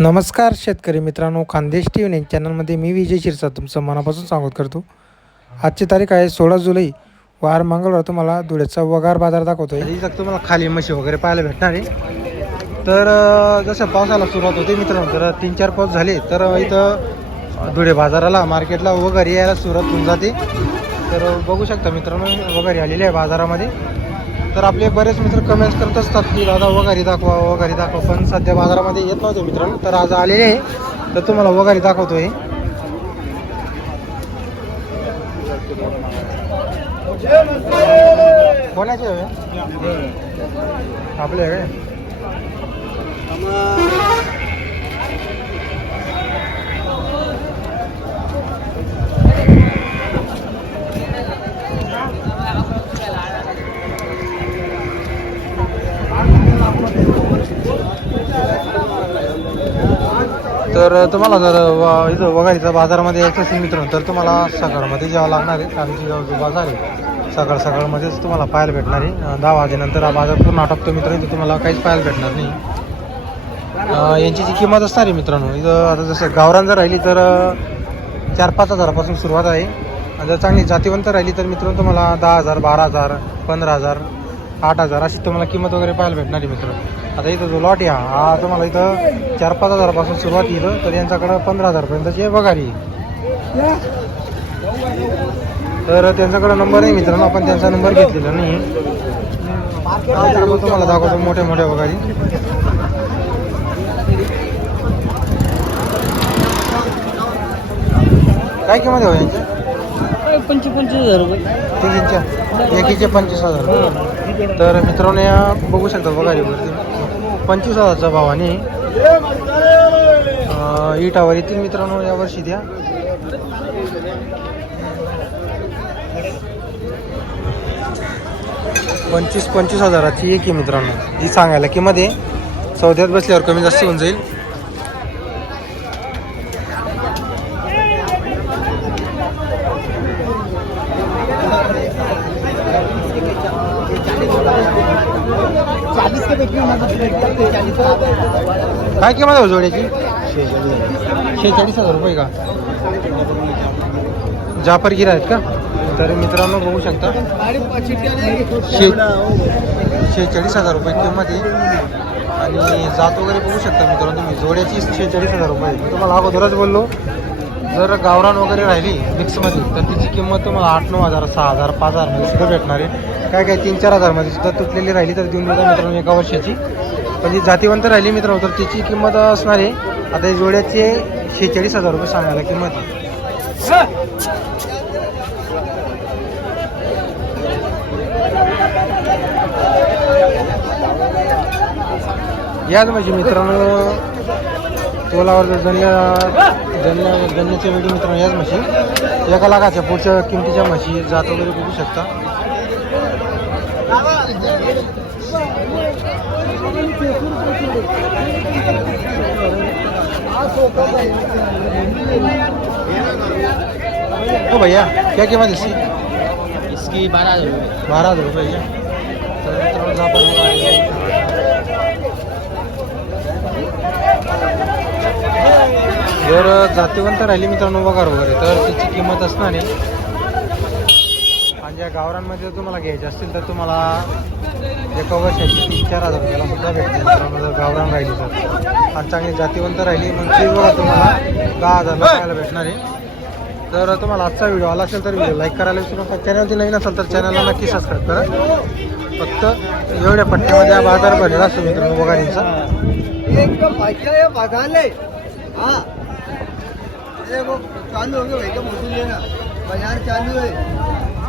नमस्कार शेतकरी मित्रांनो खानदेश टी व्ही चॅनलमध्ये मी विजय शिरसा तुमचं मनापासून स्वागत करतो. आजची तारीख आहे सोळा जुलै वार मंगळवार. तुम्हाला धुळ्याचा वगार बाजार दाखवतोय. तुम्हाला खाली म्हशी वगैरे पाहायला भेटणार आहे. तर जसं पावसाला सुरुवात होते मित्रांनो तर तीन चार पाऊस झाले तर इथं धुळे बाजाराला मार्केटला वगैरे यायला सुरुवात होऊन जाते. तर बघू शकता मित्रांनो वगैरे आलेले आहे बाजारामध्ये. तर आपले बरेच मित्र कमेंट्स करत असतात की दादा वगैरे दाखवा वगैरे दाखवा. पण सध्या बाजारामध्ये येत नव्हते मित्रांनो तर आज आलेले आहे. तर तुम्हाला वगैरे दाखवतोय. कोणाचे आपले तर तुम्हाला जर व- इथं बघायचं बाजारामध्ये यायचं असेल मित्रांनो तर तुम्हाला सकाळमध्ये यावं लागणार आहे. कारण की जो बाजार आहे. सकाळ सकाळमध्येच तुम्हाला पाहायला भेटणार आहे. दहा वाजेनंतर हा बाजार पूर्ण आटपतो मित्रांनो इथं तुम्हाला काहीच पाहायला भेटणार नाही. यांची जी किंमत असणार आहे मित्रांनो इथं आता जसं गावरान जर राहिली तर चार पाच हजारापासून सुरुवात आहे. जर चांगली जातीवंत राहिली तर मित्रांनो तुम्हाला दहा हजार बारा हजार पंधरा हजार आठ हजार अशी तुम्हाला किंमत वगैरे पाहायला भेटणार आहे मित्रांनो. आता इथं जो लॉट आहे हा तुम्हाला इथं चार पाच हजारापासून सुरुवात येईल तर यांच्याकडं पंधरा हजारपर्यंतची बघारी तर त्यांच्याकडं नंबर आहे मित्रांनो आपण त्यांचा नंबर घेतलेला नाही तुम्हाला दाखवतो मोठ्या मोठ्या बघारी काय किंमत आहे हो यांच्या पंचवीस पंचवीस हजार रुपये. तिघींच्या एकीचे पंचवीस हजार. तर मित्रांनो या बघू शकता बघा बघारीवरती पंचवीस हजारचा भावाने अं, इटावर येतील मित्रांनो यावर्षी द्या. पंचवीस पंचवीस हजाराची एक आहे मित्रांनो. ही सांगायला किंमत आहे. सौद्यात बसल्यावर कमी जास्त होऊन जाईल. काय किंमत आहे जोड्याची शेहेचाळीस हजार रुपये का? जाफर गिरा आहेत का? तर मित्रांनो बघू शकता. शे शेहेचाळीस हजार रुपये किंमत आहे. आणि जात वगैरे बघू शकता मित्रांनो तुम्ही. जोड्याची शेहेचाळीस हजार रुपये. तुम्हाला अगोदरच बोललो. जर गावरान वगैरे राहिली मिक्समध्ये तर तिची किंमत तुम्हाला आठ नऊ हजार सहा हजार पाच हजारमध्ये सुद्धा भेटणार आहे. काय काय तीन चार हजारमध्ये सुद्धा तुटलेली राहिली तर देऊन देता मित्रांनो एका वर्षाची. पण जी जातीवंत राहिली मित्रांनो तर तिची किंमत असणार आहे. आता जोड्याचे शेहेचाळीस हजार रुपये सांगायला किंमत आहे. याच म्हणजे मित्रांनो तोलावर जर जन्य जन्य जन्याच्या वेळी मित्रांनो याच म्हशी. एका लाखाच्या पुढच्या किमतीच्या म्हशी जात वगैरे बघू शकता. ओ भैया क्या कीमत इसकी? इसकी बारह हज़ार बारह हज़ार रुपये भैया। तर जातीवंत राहिली मित्रांनो वगार वगैरे तर तिची किंमत असणार आहे. आणि ज्या गावरांमध्ये जर तुम्हाला घ्यायचे असतील तर तुम्हाला एका वर्षाची तीन चार हजार रुपयाला सुद्धा भेटते जर गावरान राहिली तर. आणि चांगली जातीवंत राहिली मग ती बघा तुम्हाला दहा हजारला पाहायला भेटणार आहे. तर तुम्हाला आजचा व्हिडिओ आला असेल तर व्हिडिओ लाईक करायला विसरू नका. चॅनलची नवीन असेल तर चॅनलला नक्की सबस्क्राईब करा. फक्त एवढ्या पट्ट्यामध्ये हा बाजार भरलेला असतो मित्रांनो वगारींचा एकदम भाषा है बघाले हाँ देखो चालू हो गया भाई का मौसम लेना बाजार चालू है